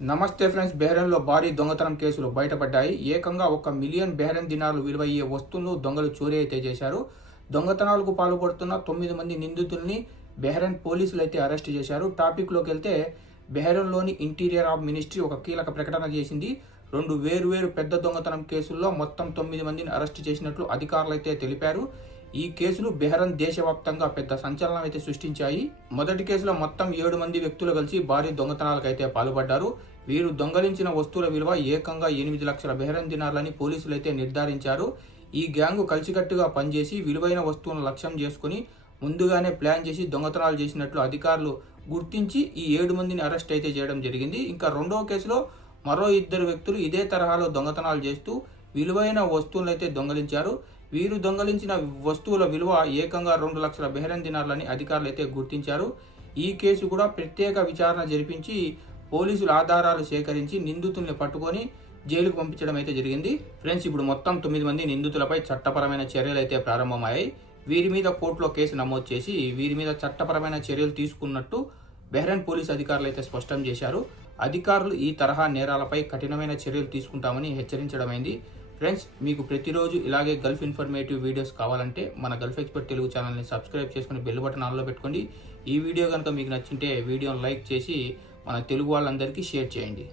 నమస్తే ఫ్రెండ్స్. బెహ్రెన్లో భారీ దొంగతనం కేసులు బయటపడ్డాయి. ఏకంగా 1 మిలియన్ బెహ్రెన్ దినార్లు విలువయ్యే వస్తువులను దొంగలు చోరీ అయితే చేశారు. దొంగతనాలకు పాల్పడుతున్న 9 మంది నిందితుల్ని బెహ్రెన్ పోలీసులు అయితే అరెస్ట్ చేశారు. టాపిక్లోకి వెళ్తే బెహ్రెన్లోని ఇంటీరియర్ ఆఫ్ మినిస్ట్రీ ఒక కీలక ప్రకటన చేసింది. 2 వేర్వేరు పెద్ద దొంగతనం కేసుల్లో మొత్తం 9 మందిని అరెస్ట్ చేసినట్లు అధికారులు అయితే తెలిపారు. ఈ కేసులు బెహ్రెన్ దేశవ్యాప్తంగా పెద్ద సంచలనం అయితే సృష్టించాయి. మొదటి కేసులో మొత్తం 7 మంది వ్యక్తులు కలిసి భారీ దొంగతనాలకు అయితే పాల్పడ్డారు. వీరు దొంగలించిన వస్తువుల విలువ ఏకంగా 8 లక్షల బెహ్రెన్ దినార్లని పోలీసులు అయితే నిర్ధారించారు. ఈ గ్యాంగు కలిసికట్టుగా పనిచేసి విలువైన వస్తువులను లక్ష్యం చేసుకుని ముందుగానే ప్లాన్ చేసి దొంగతనాలు చేసినట్లు అధికారులు గుర్తించి ఈ 7 మందిని అరెస్ట్ అయితే చేయడం జరిగింది. ఇంకా రెండవ కేసులో మరో 2 వ్యక్తులు ఇదే తరహాలో దొంగతనాలు చేస్తూ విలువైన వస్తువులను అయితే దొంగలించారు. వీరు దొంగలించిన వస్తువుల విలువ ఏకంగా 2 లక్షల బెహ్రెన్ దినార్లని అధికారులు అయితే గుర్తించారు. ఈ కేసు కూడా ప్రత్యేక విచారణ జరిపించి పోలీసులు ఆధారాలు సేకరించి నిందితుల్ని పట్టుకొని జైలుకు పంపించడం అయితే జరిగింది. ఫ్రెండ్స్, ఇప్పుడు మొత్తం 9 మంది నిందితులపై చట్టపరమైన చర్యలు అయితే ప్రారంభమయ్యాయి. వీరి మీద కోర్టులో కేసు నమోదు చేసి వీరి మీద చట్టపరమైన చర్యలు తీసుకున్నట్టు బెహ్రెన్ పోలీసు అధికారులు అయితే స్పష్టం చేశారు. అధికారులు ఈ తరహా నేరాలపై కఠినమైన చర్యలు తీసుకుంటామని హెచ్చరించడమైంది. ఫ్రెండ్స్, మీకు ప్రతిరోజు ఇలాగే గల్ఫ్ ఇన్ఫర్మేటివ్ వీడియోస్ కావాలంటే మన గల్ఫ్ ఎక్స్పర్ట్ తెలుగు ఛానల్ని సబ్స్క్రైబ్ చేసుకుని బెల్ బటన్ ఆన్లో పెట్టుకోండి. ఈ వీడియో కనుక మీకు నచ్చింటే వీడియోని లైక్ చేసి మన తెలుగు వాళ్ళందరికీ షేర్ చేయండి.